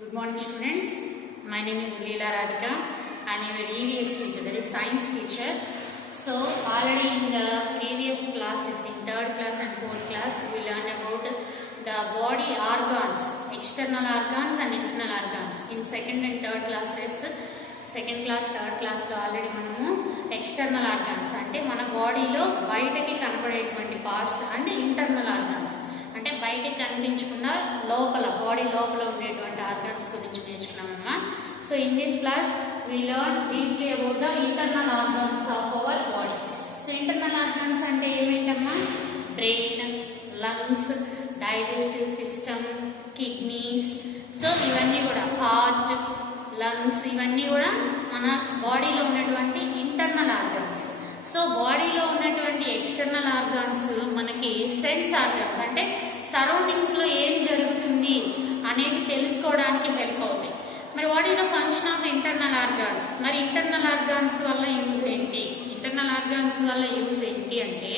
Good morning, students. My name is Leela Radhika. I am a EVS teacher, that is science teacher. So already in the previous classes, in 3rd class and 4th class, we learned about the body organs, external organs and internal organs. In 2nd and 3rd classes, 2nd class, 3rd class లో already మనము external organs అంటే మన బాడీలో బయటకి కనబడేటువంటి parts and internal organs అంటే బయటకి కనిపించకుండా లోపల బాడీ లోపల ఉండేటువంటి ఆర్గాన్స్ గురించి నేర్చుకున్నామమ్మా. So in this class we learn deeply about the internal organs of our body. So internal organs అంటే ఏమిటమ్మా? Brain, lungs, digestive system, kidneys. So ఇవన్నీ కూడా హార్ట్, లంగ్స్ ఇవన్నీ కూడా మన బాడీలో ఉన్నటువంటి ఇంటర్నల్ ఆర్గాన్స్. సో బాడీలో ఉన్నటువంటి ఎక్స్టర్నల్ ఆర్గాన్స్ మనకి సెన్స్ ఆర్గాన్స్ అంటే సరౌండింగ్స్లో ఏం జరుగుతుంది అనేది తెలుసుకోవడానికి హెల్ప్ అవుతాయి. మరి what is the function of internal organs? మరి ఇంటర్నల్ ఆర్గాన్స్ వల్ల యూజ్ ఏంటి? ఇంటర్నల్ ఆర్గాన్స్ వల్ల యూజ్ ఏంటి అంటే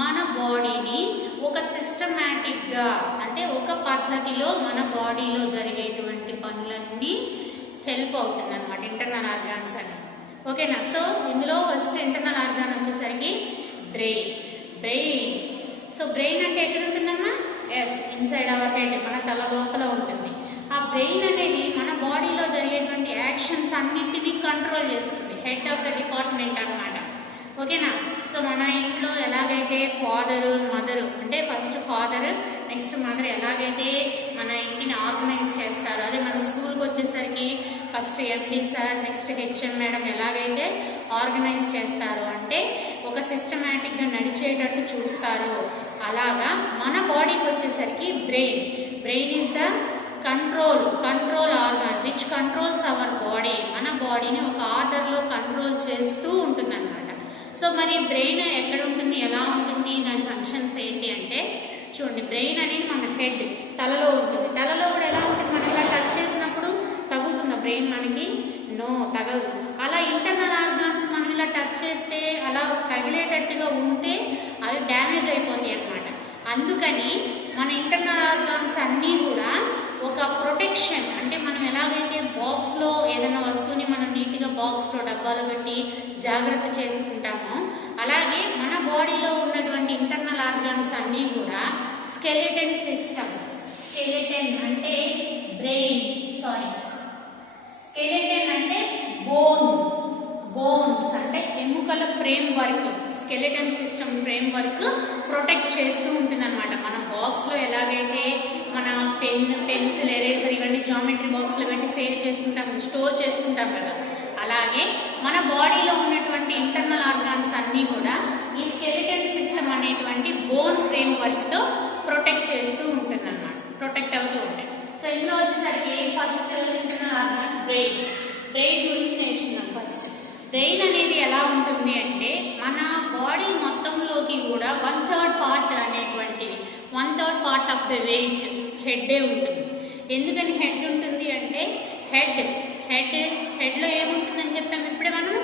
మన బాడీని ఒక సిస్టమాటిక్గా అంటే ఒక పద్ధతిలో మన బాడీలో జరిగేటువంటి పనులన్నీ హెల్ప్ అవుతుంది అనమాట ఇంటర్నల్ ఆర్గాన్స్ అని. ఓకేనా? సో ఇందులో ఫస్ట్ ఇంటర్నల్ ఆర్గాన్ వచ్చేసరికి బ్రెయిన్. సో బ్రెయిన్ అంటే ఎక్కడ ఉంటుందమ్మా? ఎస్, ఇన్సైడ్ అవర్ హెడ్, మన తల లోపల ఉంటుంది. ఆ బ్రెయిన్ అనేది మన బాడీలో జరిగేటువంటి యాక్షన్స్ అన్నింటినీ కంట్రోల్ చేస్తుంది. హెడ్ ఆఫ్ ద డిపార్ట్మెంట్ అన్నమాట. ఓకేనా? సో మన ఇంట్లో ఎలాగైతే ఫాదరు మదరు అంటే ఫస్ట్ ఫాదర్ నెక్స్ట్ మదర్ ఎలాగైతే మన ఇంటిని ఆర్గనైజ్ చేస్తారో అదే మన స్కూల్కి వచ్చేసరికి first MD sir next HM madam ఎలాగైతే ఆర్గనైజ్ చేస్తారో అంటే ఒక సిస్టమేటిక్గా నడిచేటట్టు చూస్తారో అలాగా మన బాడీకి వచ్చేసరికి brain is the control organ which controls our body. మన బాడీని ఒక ఆర్డర్లో కంట్రోల్ చేస్తూ ఉంటుంది అన్నమాట. సో మరి బ్రెయిన్ ఎక్కడ ఉంటుంది, ఎలా ఉంటుంది, దాని ఫంక్షన్స్ ఏంటి అంటే చూడండి, బ్రెయిన్ అనేది మన హెడ్ తలలో ఉంటుంది. తలలో కూడా ఎలా ఉంటుంది, మనం ఇలా టచ్ చేసినప్పుడు తగులుతుందా బ్రెయిన్ మనకి? నో, తగదు. అలా ఇంటర్నల్ ఆర్గాన్స్ మనం ఇలా టచ్ చేస్తే అలా తగిలేటట్టుగా ఉంటే అవి డ్యామేజ్ అయిపోతాయి అన్నమాట. అందుకని మన ఇంటర్నల్ ఆర్గాన్స్ అన్నీ కూడా ఒక ప్రొటెక్షన్ అంటే మనం ఎలాగైతే బాక్స్లో ఏదైనా వస్తువుని మనం నీట్గా బాక్స్లో డబ్బాలో పెట్టి జాగ్రత్త చేసుకుంటామో అలాగే మన బాడీలో ఉన్నటువంటి ఇంటర్నల్ ఆర్గాన్స్ అన్నీ కూడా స్కెలిటన్ సిస్టమ్. స్కెలిటన్ అంటే స్కెలిటన్ అంటే బోన్స్ అంటే ఎముకల frame work, skeleton system frame work protect చేస్తూ ఉంటుంది అనమాట. మన బాక్స్లో ఎలాగైతే మన పెన్సిల్, ఎరేజర్ ఇవన్నీ జామెట్రీ బాక్స్లో పెట్టి సేవ్ చేసుకుంటాం, స్టోర్ చేసుకుంటాం కదా, అలాగే మన బాడీలో ఉన్నటువంటి ఇంటర్నల్ ఆర్గాన్స్ అన్నీ కూడా ఈ స్కెలిటన్ సిస్టమ్ అనేటువంటి బోన్ ఫ్రేమ్ వర్క్తో ప్రొటెక్ట్ చేస్తూ ఉంటుంది అనమాట, ప్రొటెక్ట్ అవుతూ ఉంటాయి. సో ఇందులో వచ్చేసరికి ఫస్ట్ ఇంటర్నల్ ఆర్గాన్ బ్రెయిన్ గురించి నేర్చుకుందాం. ఫస్ట్ బ్రెయిన్ అనేది ఎలా ఉంటుంది అంటే మన బాడీ మొత్తంలోకి కూడా 1/3 పార్ట్ అనేటువంటిది 1/3 పార్ట్ ఆఫ్ ద వెయిట్ హెడ్డే ఉంటుంది. ఎందుకని హెడ్ ఉంటుంది అంటే హెడ్లో ఏముంటుందని చెప్పాము ఇప్పుడే మనం?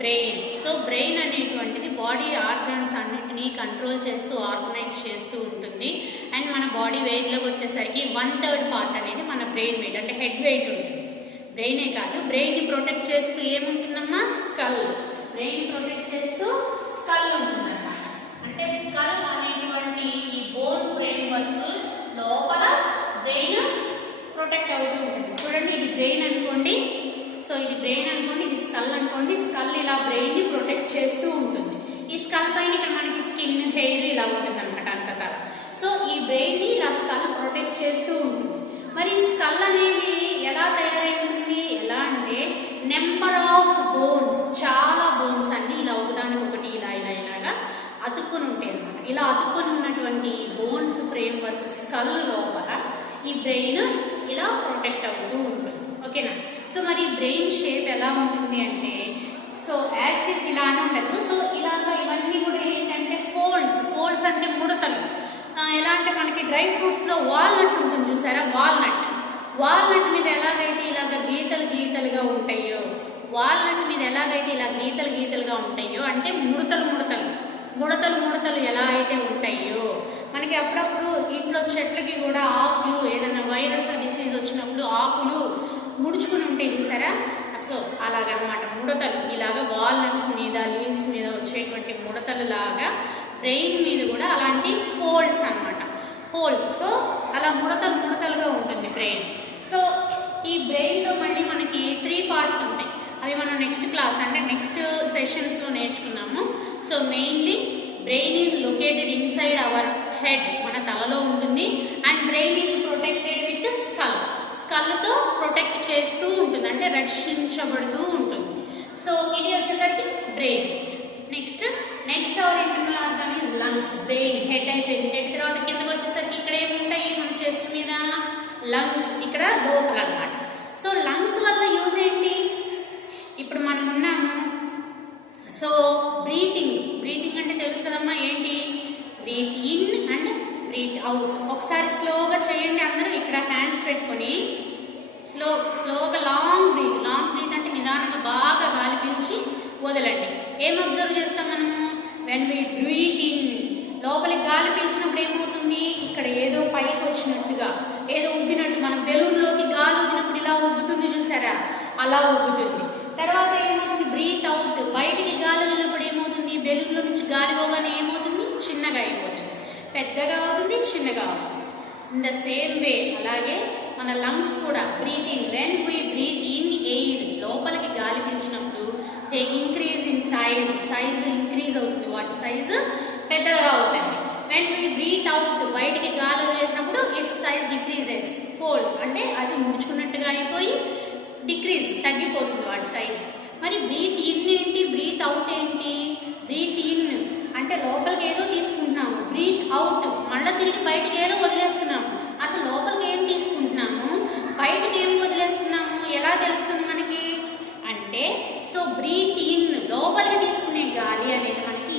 బ్రెయిన్. సో బ్రెయిన్ అనేటువంటిది బాడీ ఆర్గాన్స్ అన్నింటినీ కంట్రోల్ చేస్తూ ఆర్గనైజ్ చేస్తూ ఉంటుంది. అండ్ మన బాడీ వెయిట్లోకి వచ్చేసరికి 1/3 పార్ట్ అనేది మన బ్రెయిన్ వెయిట్ అంటే హెడ్ వెయిట్ ఉంటుంది. బ్రెయినే కాదు, బ్రెయిన్ని ప్రొటెక్ట్ చేస్తూ ఏముంటుందమ్మా? స్కల్. బ్రెయిన్ ప్రొటెక్ట్ చేస్తూ స్కల్ ఉంటుందన్నమాట. అంటే స్కల్ అనేటువంటి ఈ బోన్ ఫ్రేమ్ వర్క్ లోపల బ్రెయిన్ ప్రొటెక్ట్ అవుతూ ఉంటుంది. చూడండి, ఇది బ్రెయిన్ అనుకోండి, సో ఇది బ్రెయిన్ అనుకోండి, ఇది స్కల్ అనుకోండి. స్కల్ ఇలా బ్రెయిన్ని ప్రొటెక్ట్ చేస్తూ ఉంటుంది. ఈ స్కల్ పైన ఇక్కడ మనకి స్కిన్, హెయిర్ ఇలా ఉంటుంది అనమాట అంతటా. సో ఈ బ్రెయిన్ని ఇలా స్కల్ ప్రొటెక్ట్ చేస్తూ ఉంటుంది. మరి ఈ స్కల్ అనేది ఎలా తయారై ఉంటుంది? ఎలా అంటే నెంబర్ ఆఫ్ బోన్స్, చాలా బోన్స్ అన్ని ఇలా ఒకదానికి ఒకటి ఇలాగా అతుక్కుని ఉంటాయి అన్నమాట. ఇలా అతుక్కుని ఉన్నటువంటి బోన్స్ ఫ్రేమ్ వర్క్ స్కల్ లోపల ఈ బ్రెయిన్ ఇలా ప్రొటెక్ట్ అవుతూ ఉంటుంది. ఓకేనా? సో మరి బ్రెయిన్ షేప్ ఎలా ఉంటుంది అంటే సో యాసిస్ ఇలానే ఉండదు. సో ఇలాగా ఇవన్నీ కూడా ఏంటంటే ఫోల్డ్స్ అంటే ముడతలు. ఎలా అంటే మనకి డ్రై ఫ్రూట్స్లో వాల్నట్ ఉంటుంది చూసారా? వాల్నట్ మీద ఎలాగైతే ఇలాగ గీతలుగా ఉంటాయో, వాల్నట్ మీద ఎలాగైతే ఇలా గీతలుగా ఉంటాయో అంటే ముడతలు ఎలా అయితే ఉంటాయో మనకి అప్పుడప్పుడు ఇంట్లో చెట్లకి కూడా ఆకులు ఏదైనా వైరస్ డిసీజ్ వచ్చినప్పుడు ఆకులు ముడుచుకుని ఉంటాయి చూసారా, సో అలాగనమాట ముడతలు. ఇలాగ వాల్నట్స్ మీద లీవ్స్ మీద వచ్చేటువంటి ముడతలు లాగా బ్రెయిన్ మీద కూడా అలాంటి ఫోల్డ్స్ అనమాట, హోల్స్. సో అలా ముడతలుగా ఉంటుంది బ్రెయిన్. సో ఈ బ్రెయిన్లో మళ్ళీ మనకి 3 పార్ట్స్ ఉంటాయి. అవి మనం నెక్స్ట్ క్లాస్ అంటే నెక్స్ట్ సెషన్స్లో నేర్చుకున్నాము. సో mainly brain is located inside our head, మన తలలో ఉంటుంది. అండ్ brain is protected with skull, స్కల్తో ప్రొటెక్ట్ చేస్తూ ఉంటుంది, అంటే రక్షించబడుతూ ఉంటుంది. సో ఇది వచ్చేసరికి brain. Next our internal organ is lungs. Brain head అయిపోయింది, హెడ్ తర్వాత కిందకి వచ్చేసరికి ఇక్కడ ఏముంటాయి మన చెస్ట్ మీద, లంగ్స్ ఇక్కడ లోపల అనమాట. సో లంగ్స్ వల్ల యూజ్ ఏంటి, ఇప్పుడు మనం ఉన్నాము. సో బ్రీతింగ్ అంటే తెలుసు కదమ్మా, ఏంటి breathe in and breathe out. ఒకసారి స్లోగా చేయండి అందరూ, ఇక్కడ హ్యాండ్స్ పెట్టుకొని స్లోగా లాంగ్ బ్రీత్ అంటే నిదానంగా బాగా గాలి పీల్చి వదలండి. ఏం అబ్జర్వ్ చేస్తాం మనము, వెన్ వి బ్రీత్ ఇన్ లోపలికి గాలి పీల్చినప్పుడు ఏమవుతుంది, ఇక్కడ ఏదో పైకి వచ్చినట్టుగా ఏదో ఉబ్బినట్టు, మనం బెలూన్లోకి గాలి ఊదినప్పుడు ఇలా ఉబ్బుతుంది చూసారా, అలా ఉబ్బుతుంది. తర్వాత ఏమవుతుంది, బ్రీత్ అవుట్ బయటికి గాలి వదిలినప్పుడు ఏమవుతుంది, బెలూన్లో నుంచి గాలి పోగానే ఏమవుతుంది, చిన్నగా అయిపోతుంది, పెద్దగా అవుతుంది, చిన్నగా అవుతుంది. ఇన్ ద సేమ్ వే అలాగే మన లంగ్స్ కూడా breathe in, when we breathe in air లోపలికి గాలి పీల్చినప్పుడు they increase in size increase అవుతుంది, వాటి సైజు పెద్దగా అవుతుంది. వెన్ వీ బ్రీత్ అవుట్ బయటికి గాలి వదిలేసినప్పుడు ఇట్స్ సైజ్ డిక్రీజెస్, ఫోల్డ్స్ అంటే అది ముడుచుకున్నట్టుగా అయిపోయి డిక్రీజ్ తగ్గిపోతుంది వాటి సైజ్. మరి బ్రీత్ ఇన్ ఏంటి, బ్రీత్ అవుట్ ఏంటి, బ్రీత్ ఇన్ అంటే లోపలికి ఏదో తీసుకుంటున్నాము, బ్రీత్ అవుట్ మళ్ళీ తిరిగి బయటికి ఏదో వదిలేస్తున్నాము. అసలు లోపలికి ఏం తీసుకుంటున్నాము, బయటికి ఏం వదిలేస్తున్నాము, ఎలా తెలుస్తుంది మనకి అంటే, సో బ్రీత్ ఇన్ లోపలికి తీసుకునే గాలి అనేది మనకి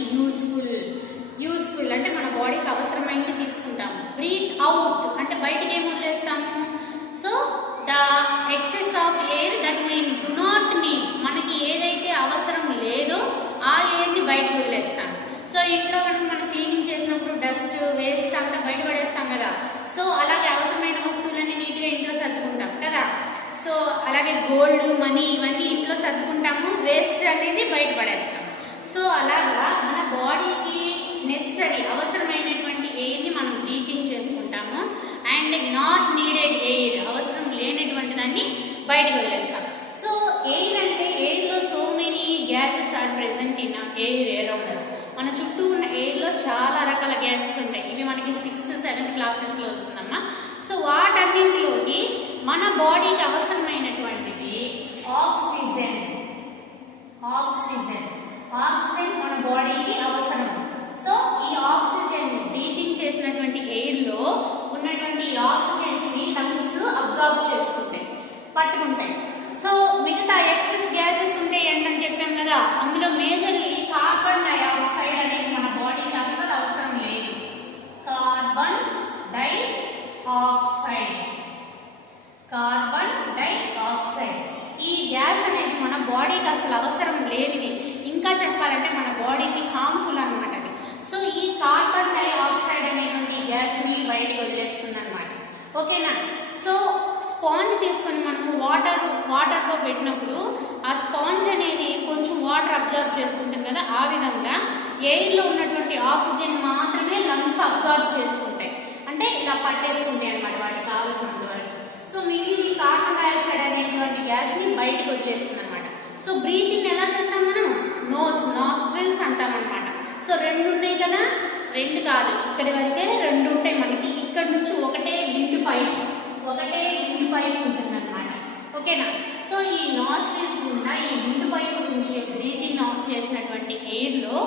యూస్ఫుల్ అంటే మన బాడీకి అవసరమైంది తీసుకుంటాము. బ్రీత్ అవుట్ అంటే బయటికి ఏం వదిలేస్తాము, so the excess of air that we do not need, మనకి ఏదైతే అవసరం లేదో ఆ ఎయిర్ని బయటకు వదిలేస్తాము. సో ఇంట్లో కనుక మనం క్లీనింగ్ చేసినప్పుడు డస్ట్ వేస్ట్ అంతా బయటపడేస్తాం కదా, సో అలాగే అవసరమైన వస్తువులన్నీ నీట్గా ఇంట్లో సర్దుకుంటాం కదా. సో అలాగే గోల్డ్ మనీ ఇవన్నీ ఇంట్లో సర్దుకుంటాము, వేస్ట్ అనేది బయటపడేస్తాం. సో అలాగా మన బాడీకి నెసరీ అవసరమైనటువంటి ఎయిర్ని మనం బ్రీతింగ్ చేసుకుంటాము. అండ్ నాట్ నీడెడ్ ఎయిర్ అవసరం లేనటువంటి దాన్ని బయటకు వదిలేస్తాం. సో ఎయిర్ అంటే ఎయిర్లో so many gases are present in air around. మన చుట్టూ ఉన్న ఎయిర్లో చాలా రకాల గ్యాసెస్ ఉంటాయి. ఇవి మనకి 6th 7th క్లాసెస్లో వస్తుందమ్మా. సో వాటన్నింటిలోకి మన బాడీకి అవసరమైనటువంటిది ఆక్సిజన్ మన బాడీకి అవసరం. సో ఈ ఆక్సిజన్ బ్రీతింగ్ చేసినటువంటి ఎయిర్లో ఉన్నటువంటి ఆక్సిజన్స్ ని లంగ్స్ అబ్జార్బ్ చేసుకుంటాయి, పట్టుకుంటాయి. సో మిగతా ఎక్సెస్ గ్యాసెస్ ఉంటాయి అని చెప్పాం కదా, అందులో మేజర్లీ కార్బన్ డైఆక్సైడ్ అనేది మన బాడీకి అస్సలు అవసరం లేదు. కార్బన్ డైఆక్సైడ్ ఈ గ్యాస్ అనేది మన బాడీకి అసలు అవసరం లేనిది, ఇంకా చెప్పాలంటే మన బాడీకి హార్మ్ఫుల్ అనమాట. సో ఈ కార్బన్ డైఆక్సైడ్ అనేటువంటి గ్యాస్ని బయటకు వదిలేస్తుంది అనమాట. ఓకేనా. సో స్పాంజ్ తీసుకొని మనము వాటర్లో పెట్టినప్పుడు ఆ స్పాంజ్ అనేది కొంచెం వాటర్ అబ్జర్వ్ చేసుకుంటుంది కదా, ఆ విధంగా ఎయిర్లో ఉన్నటువంటి ఆక్సిజన్ మాత్రమే లంగ్స్ అబ్జర్వ్ చేసుకుంటాయి, అంటే ఇలా పట్టేసుకుంటాయి అనమాట వాటికి కావాల్సినంత వరకు. సో మిగిలిన ఈ కార్బన్ డైఆక్సైడ్ అనేటువంటి గ్యాస్ని బయటకు వదిలేస్తుంది అనమాట. సో బ్రీతింగ్ ఎలా చేస్తాం మనం, నాస్ట్రిల్స్ అంటాం అనమాట. సో 2 ఉన్నాయి కదా, 2 కాదు ఇక్కడి వరకే 2 ఉంటాయి మనకి. ఇక్కడ నుంచి ఒకటే విండ్ పైప్ ఉంటుంది అనమాట. ఓకేనా. సో ఈ నాస్ట్రిల్స్ ఉన్న ఈ విండ్ పైప్ నుంచి బ్రీతింగ్ అవుట్ చేసినటువంటి ఎయిర్లో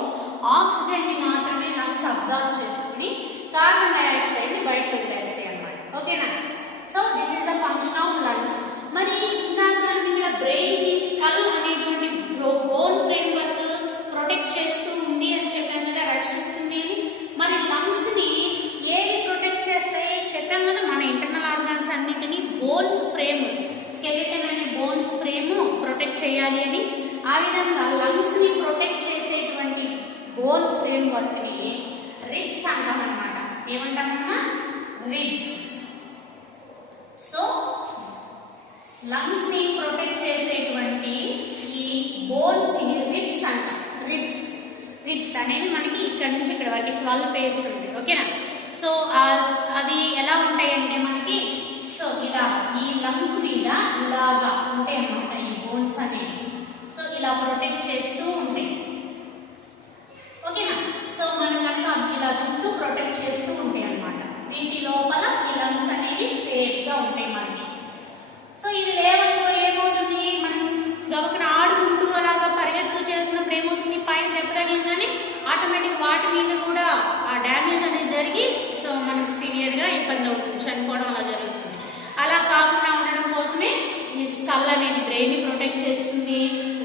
ఆక్సిజన్ ని మాత్రమే లంగ్స్ అబ్జర్వ్ చేసుకుని కార్బన్ డైఆక్సైడ్ ని బయటకు వదిలేస్తాయి అనమాట. ఓకేనా. So this is the function of lungs. మరి ఇందాక ఇక్కడ బ్రెయిన్ ని స్కల్ అనేటువంటి బోన్ ఫ్రేమ్ వర్క్ ప్రొటెక్ట్ చేస్తూ ఉంది అని చెప్పాం కదా, రక్షిస్తుంది అని. మరి లంగ్స్ ని ఏవి ప్రొటెక్ట్ చేస్తాయి చెప్పాం కదా, మన ఇంటర్నల్ ఆర్గాన్స్ అన్నింటినీ బోన్స్ ఫ్రేమ్, స్కెలిటన్ అనే బోన్స్ ఫ్రేమ్ ప్రొటెక్ట్ చేయాలి అని. ఆ విధంగా లంగ్స్ ని ప్రొటెక్ట్ చేసేటువంటి బోన్ ఫ్రేమ్ వర్క్ ని రిబ్స్ అంటాం అన్నమాట. ఏమంటామమ్మా, రిబ్స్. సో లంగ్స్ ని ప్రొటెక్ట్ చేసేటువంటి ఈ బోన్స్ ని రిబ్స్ అంటాం. రిబ్స్ అనేవి మనకి ఇక్కడ నుంచి ఇక్కడ వరకు 12 pairs ఉంది. ఓకేనా? సో అవి ఎలా ఉంటాయంటే మనకి సో ఇలా ఈ లంగ్స్ మీద ఇలాగా ఉంటాయి అన్నమాట ఈ బోన్స్ అనేవి. సో ఇలా ప్రొటెక్ట్ చేస్తూ ఉంటాయి. ఓకేనా? సో మనం కనుక ఇలా చుట్టూ ప్రొటెక్ట్ చేస్తూ ఉంటాయి అన్నమాట. వీటి లోపల ఈ లంగ్స్ అనేవి సేఫ్ గా ఉంటాయి మనకి. సో ఇవి లేవనుకో ఏమవుతుంది, మనం గబుకున ఆడుకుంటూ అలాగా పరిగెత్తు చేసినప్పుడు ఏమవుతుంది, పైన దెబ్బ తగిలిందని ఆటోమేటిక్ వాటి మీద కూడా ఆ డ్యామేజ్ అనేది జరిగి సో మనకు సివియర్గా ఇబ్బంది అవుతుంది, చనిపోవడం అలా జరుగుతుంది. అలా కాకుండా ఉండడం కోసమే ఈ స్కల్ అనేది బ్రెయిన్ని ప్రొటెక్ట్ చేస్తుంది,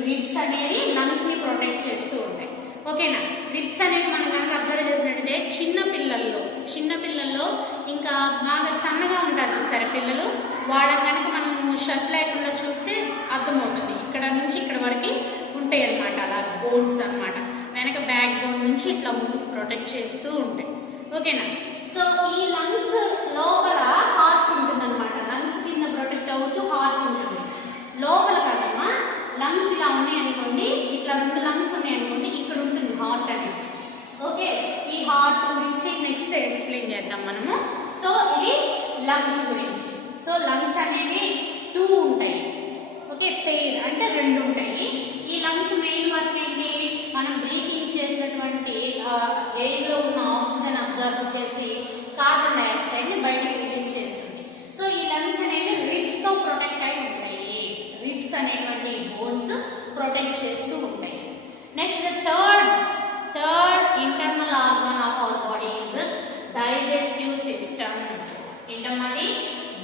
రిబ్స్ అనేవి లంగ్స్ని ప్రొటెక్ట్ చేస్తూ ఉంటాయి. ఓకేనా? రిబ్స్ అనేవి మనం కనుక అబ్జర్వ్ చేసినట్టయితే చిన్న పిల్లల్లో ఇంకా బాగా సన్నగా ఉంటారు చూసారా పిల్లలు, వాళ్ళని కనుక మనము షర్ట్ లేకుండా చూస్తే అర్థమవుతుంది. ఇక్కడ నుంచి ఇక్కడ వరకు ఉంటాయి అన్నమాట, అలా బోన్స్ అన్నమాట. వెనక బ్యాక్ బోన్ నుంచి ఇట్లా ముందుకు ప్రొటెక్ట్ చేస్తూ ఉంటాయి. ఓకేనా? సో ఈ లంగ్స్ లోపల హార్ట్ ఉంటుంది అనమాట. లంగ్స్ కింద ప్రొటెక్ట్ అవుతూ హార్ట్ ఉంటుంది. లోపల కదమ్మా లంగ్స్ ఇలా ఉన్నాయి అనుకోండి, ఇట్లా 2 లంగ్స్ ఉన్నాయి అనుకోండి, ఇక్కడ ఉంటుంది హార్ట్ అనేది. ఓకే, ఈ హార్ట్ గురించి నెక్స్ట్ ఎక్స్ప్లెయిన్ చేద్దాం మనము. సో ఇది లంగ్స్ గురించి. సో లంగ్స్ అనేవి 2 ఉంటాయి. ఓకే, పెయిర్ అంటే 2 ఉంటాయి. ఈ లంగ్స్ మెయిన్ వర్క్ ఏంటి, మనం బ్రీతింగ్ చేసినటువంటి ఎయిర్ లో ఉన్న ఆక్సిజన్ అబ్జర్వ్ చేసి కార్బన్ డైఆక్సైడ్ ని బయటకు రిలీజ్ చేస్తుంది. సో ఈ లంగ్స్ అనేవి రిబ్స్ తో ప్రొటెక్ట్ అయి ఉంటాయి. రిబ్స్ అనేటువంటి బోన్స్ ప్రొటెక్ట్ చేస్తూ ఉంటాయి. Next third internal organ of our body is digestive system. ఏంటమ్మది?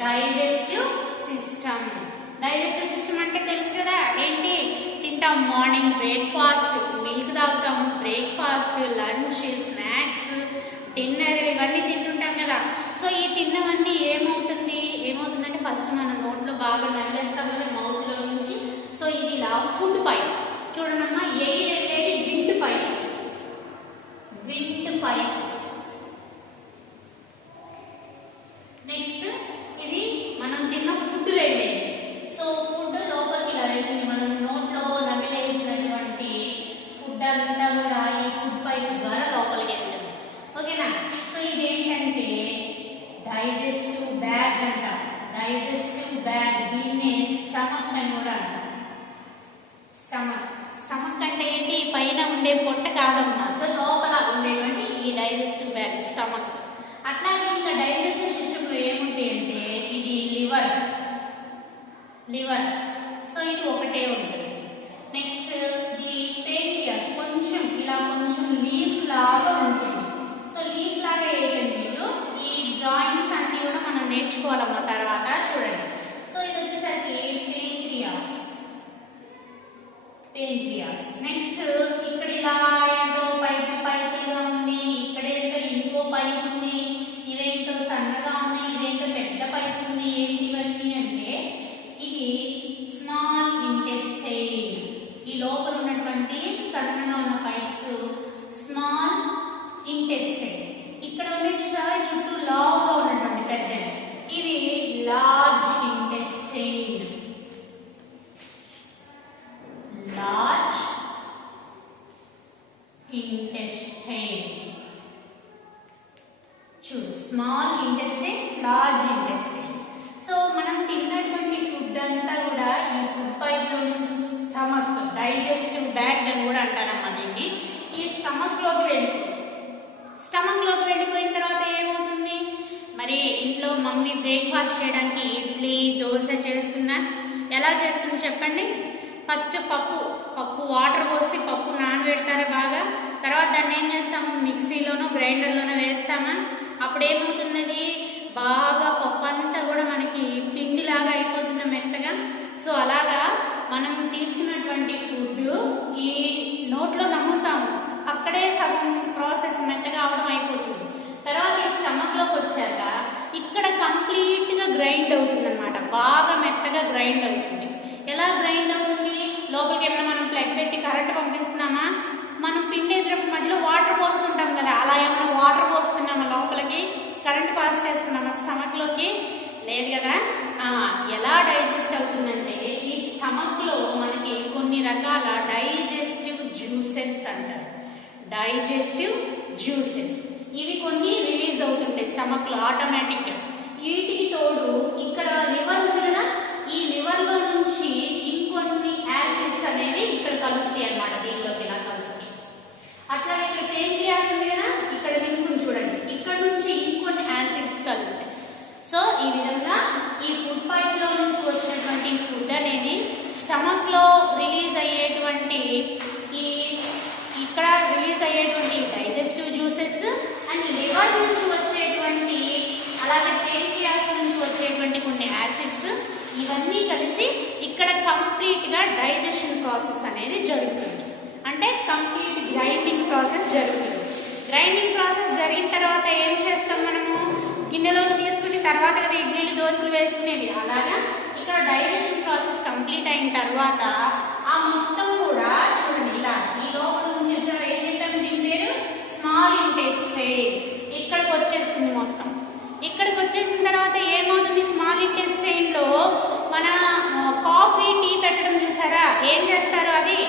Digestive system. డైజెస్టివ్ సిస్టమ్ అంటే తెలుసు కదా, ఏంటి తింటాం, మార్నింగ్ బ్రేక్ఫాస్ట్, మిల్క్ తాగుతాము, బ్రేక్ఫాస్ట్, లంచ్, స్నాక్స్, డిన్నర్ ఇవన్నీ తింటుంటాం కదా. సో ఈ తిన్నవన్నీ ఏమవుతుందంటే ఫస్ట్ మన నోట్లో బాగా నల్లేస్తాం కదా మౌత్ లో నుంచి. సో ఇది ఇలా ఫుడ్ పైప్ చూడనమ్మా, ఎయిర్ వెళ్ళేది విండ్ పైప్. నెక్స్ట్ ఇది మనం తిన్న ఫుడ్ వెళ్ళేది. సో ఫుడ్ లోపలికి ఇలా వెళ్తుంది, మనం నోట్లో నమిలేసినటువంటి ఫుడ్ అంతా కూడా ఈ ఫుడ్ పైప్ ద్వారా లోపలికి వెళ్తుంది. ఓకేనా? సో ఇది ఏంటంటే డైజెస్టివ్ బ్యాగ్ అంటాం. డైజెస్టివ్ బ్యాగ్, దీన్నే స్టమక్ అని కూడా అంటాం. స్టమక్ అంటే ఏంటి, పైన ఉండే పొట్ట కాదమ్మా. సో లోపల ఉండేటువంటి ఈ డైజెస్టివ్ బ్యాగ్ స్టమక్. అట్లాగే ఇంకా డైజెస్టివ్ సిస్టమ్ లో ఏముంటాయి అంటే ఇది లివర్. సో ఇది ఒకటే ఉంటుంది. నెక్స్ట్ ఈ పేంక్రియాస్, కొంచెం లీఫ్ లాగా ఉంటుంది. సో లీఫ్ లాగా ఏంటంటే మీరు ఈ డ్రాయింగ్స్ అన్ని కూడా మనం నేర్చుకోవాలన్న తర్వాత చూడండి. సో ఇది వచ్చేసరికి పేంక్రియాస్. నెక్స్ట్ ఇక్కడ ఇలా ఏంటో పైపులుగా ఉంది, ఇక్కడ ఏంటో ఇంకో పైపు ఉంది, ఇవేంటో సన్నగా ఉంది, ఇదేంటో పెద్ద పైపు ఉంది. ఏంటి ఇవన్నీ అంటే ఇది స్మాల్ ఇంటెస్టైన్. ఈ లోపల ఉన్నటువంటి సన్నగా ఉన్న పైప్స్ స్మాల్ ఇంటెస్టైన్. ఇక్కడ ఉండే చూసావా చుట్టూ లావుగా ఉన్నటువంటి పెద్దవి, ఇవి లార్జ్ ఇంటెస్టైన్. చూడు, small intestine, large intestine. So మనం తిన్నటువంటి ఫుడ్ అంతా కూడా ఈ ఫుడ్ పైప్ లో నుంచి స్టమక్, డైజెస్టివ్ బ్యాగ్ అని కూడా అంటారమ్మా దీన్ని. ఈ స్టమక్ లోకి వెళ్ళిపోయిన తర్వాత ఏమవుతుంది, మరి ఇంట్లో మమ్మీ బ్రేక్ఫాస్ట్ చేయడానికి ఇడ్లీ, దోశ చేస్తున్నా. ఎలా చేస్తుంది చెప్పండి? ఫస్ట్ పప్పు వాటర్ పోసి పప్పు నానబెడతారు బాగా. తర్వాత దాన్ని ఏం చేస్తాము, మిక్సీలోనో గ్రైండర్లోనో వేస్తామా. అప్పుడు ఏమవుతున్నది, బాగా పప్పు అంతా కూడా మనకి పిండిలాగా అయిపోతుంది మెత్తగా. సో అలాగా మనం తీసుకున్నటువంటి ఫుడ్ ఈ నోట్లో నమ్ముతాము, అక్కడే సగం ప్రాసెస్ మెత్తగా అవడం అయిపోతుంది. తర్వాత ఈ స్టమక్లోకి వచ్చాక ఇక్కడ కంప్లీట్గా గ్రైండ్ అవుతుంది అనమాట, బాగా మెత్తగా గ్రైండ్ అవుతుంది. ఎలా గ్రైండ్ అవుతుంది, లోపలికి ఏమైనా మనం ప్లగ్ పెట్టి కరెంట్ పంపిస్తున్నామా, మనం పిండేసేటప్పుడు మధ్యలో వాటర్ పోస్తుంటాం కదా, అలా ఏమైనా వాటర్ పోస్తున్నామా లోపలికి, కరెంట్ పాస్ చేస్తున్నామా స్టమక్లోకి, లేదు కదా. ఎలా డైజెస్ట్ అవుతుందంటే ఈ స్టమక్లో మనకి కొన్ని రకాల డైజెస్టివ్ జ్యూసెస్ అంటారు. డైజెస్టివ్ జ్యూసెస్ ఇవి కొన్ని రిలీజ్ అవుతుంటాయి స్టమక్లో ఆటోమేటిక్గా. వీటికి తోడు ఇక్కడ లివర్ ఉంది కదా, ఈ లివర్లో నుంచి ఇంకొన్ని యాసిడ్స్ అనేవి ఇక్కడ కలుస్తాయి అన్నమాట. దీంట్లోకి ఇలా కలుస్తాయి. అట్లాగే ఇక్కడ పేంక్రియాస్ ఉంది కదా, ఇక్కడ లింకుని చూడండి, ఇక్కడ నుంచి ఇంకొన్ని యాసిడ్స్ కలుస్తాయి. సో ఈ విధంగా ఈ ఫుడ్ పైప్ లో నుంచి వచ్చినటువంటి ఫుడ్ అనేది స్టమక్ లో రిలీజ్ అయ్యేటువంటి ఇక్కడ రిలీజ్ అయ్యేటువంటి డైజెస్టివ్ జ్యూసెస్ అండ్ లివర్ నుంచి వచ్చేటువంటి అలాగే పేంక్రియాస్ నుంచి వచ్చేటువంటి కొన్ని యాసిడ్స్ ఇవన్నీ కలిసి ఇక్కడ కంప్లీట్ గా డైజెషన్ ప్రాసెస్ అనేది జరుగుతుంది. అంటే కంప్లీట్ గ్రైండింగ్ ప్రాసెస్ జరుగుతుంది. గ్రైండింగ్ ప్రాసెస్ జరిగిన తర్వాత ఏం చేస్తాం మనము, గిన్నెలోకి తీసుకుని తర్వాత కదా ఇడ్లీలు దోశలు వేసుకునేది. అలాగా ఇక్కడ డైజెషన్ ప్రాసెస్ కంప్లీట్ అయిన తర్వాత ఆ మొత్తం కూడా చూడండి ఇలా ఈ లోపల నుంచి ఏం చెప్పాము, దీని పేరు స్మాల్ ఇంటెస్టైన్. ఇక్కడికి వచ్చేస్తుంది మొత్తం. ఇక్కడికి వచ్చేసిన తర్వాత ఏమవుతుంది, స్మాల్ ఇంటెస్టైన్ లో మన కాఫీ టీ పెట్టడం చూసారా, ఏం చేస్తారు, అది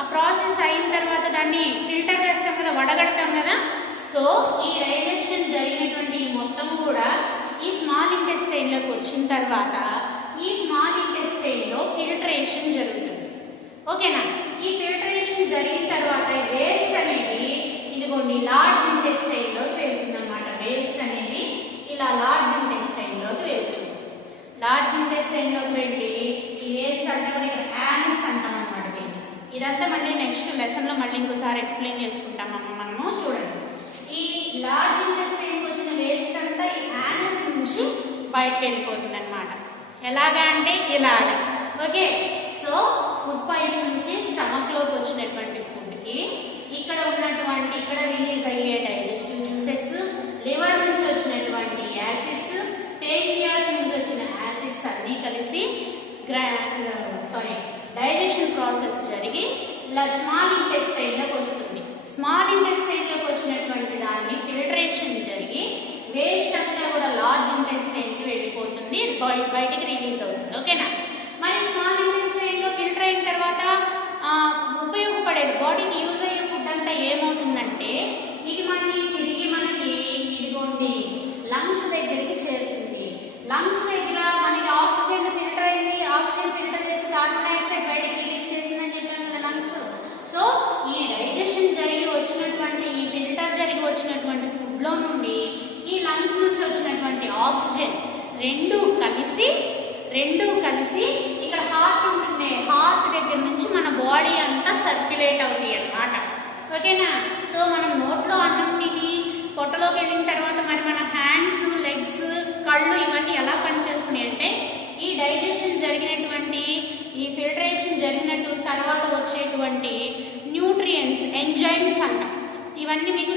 ఆ ప్రాసెస్ అయిన తర్వాత దాన్ని ఫిల్టర్ చేస్తాం కదా, వడగడతాం కదా. సో ఈ డైజెషన్ జరిగినటువంటి మొత్తం కూడా ఈ స్మాల్ ఇంటెస్టైన్ లోకి వచ్చిన తర్వాత ఈ స్మాల్ ఇంటెస్టైన్ లో ఫిల్టరేషన్ జరుగుతుంది. ఓకేనా. ఈ ఫిల్టరేషన్ జరిగిన తర్వాత వేస్ట్ అనేది ఇదిగోండి లార్జ్ ఇంటెస్టైన్ లోకి వెళ్తుంది అన్నమాట. వేస్ట్ అనేది ఇలా లార్జ్ ఇంటెస్టైన్ లోకి వెళ్తుంది. లార్జ్ ఇంటెస్టైన్ లోకి వెళ్ళి ఈ వేస్ట్ అంతా యానస్ అంటాం అన్నమాట. ఇదంతా మళ్ళీ నెక్స్ట్ లెసన్ లో మళ్ళీ ఇంకోసారి ఎక్స్ప్లెయిన్ చేసుకుంటాం మనము. చూడండి, ఈ లార్జ్ ఇంటెస్టైన్ వచ్చిన వేస్ట్ అంతా ఈ యానస్ నుంచి బయటకు వెళ్ళిపోతుంది అన్నమాట. ఎలాగా అంటే ఇలాగా. ఓకే. సో ఫుడ్ పైప్ నుంచి స్టమక్ లోకి వచ్చినటువంటి ఫుడ్ కి ఇక్కడ ఉన్నటువంటి ఇక్కడ రిలీజ్ అయ్యే డైజెస్టివ్ జ్యూసెస్, లివర్ నుంచి వచ్చినటువంటి యాసిడ్స్, పేంక్రియాస్ నుంచి వచ్చిన యాసిడ్స్ అన్నీ కలిసి డైజెషన్ ప్రాసెస్ జరిగి స్మాల్ ఇంటెస్టైన్ లోకి వస్తుంది. స్మాల్ ఇంటెస్టైన్ లోకి వచ్చినటువంటి దాన్ని ఫిల్టరేషన్ జరిగి వేస్ట్ అంతా కూడా లార్జ్ ఇంటెస్టైన్ కి వెళ్ళిపోతుంది, బయటికి రిలీజ్ అవుతుంది. ఓకేనా. మరి స్మాల్ ఇంటెస్టైన్ లో ఫిల్టర్ అయిన తర్వాత ఉపయోగపడేది బాడీకి యూజ్ అయ్యే ఫుడ్ అంతా ఏమవుతుందంటే ఇది మళ్ళీ తిరిగి మనకి ఇదిగోండి లంగ్స్ దగ్గరికి చేరుతుంది. లంగ్స్ దగ్గర మనకి ఆక్సిజన్ ఫిల్టర్ అయింది, ఆక్సిజన్ ఫిల్టర్ చేసి కార్బన్ డైఆక్సైడ్ బయటకు రిలీజ్ చేసిందని చెప్పాను కదా లంగ్స్. సో ఈ డైజెషన్ జరిగి వచ్చినటువంటి ఈ ఫిల్టర్ జరిగి వచ్చినటువంటి ఫుడ్ లో నుండి ఈ లంగ్స్ నుంచి వచ్చినటువంటి ఆక్సిజన్ రెండు కలిసి ఇక్కడ హార్ట్ ఉంటుంది, హార్ట్ దగ్గర నుంచి మన బాడీ అంతా సర్క్యులేట్ అవుతాయి అన్నమాట. ఓకేనా. సో మనం నోట్లో అన్నం తిని పొట్టలోకి వెళ్ళిన తర్వాత మరి మన హ్యాండ్స్, లెగ్స్, కళ్ళు ఇవన్నీ ఎలా పనిచేస్తున్నాయి అంటే ఈ డైజెషన్ జరిగినటువంటి ఈ ఫిల్టరేషన్ జరిగినట్టు తర్వాత వచ్చేటువంటి న్యూట్రియంట్స్, ఎంజైమ్స్ అంటాం. ఇవన్నీ మీకు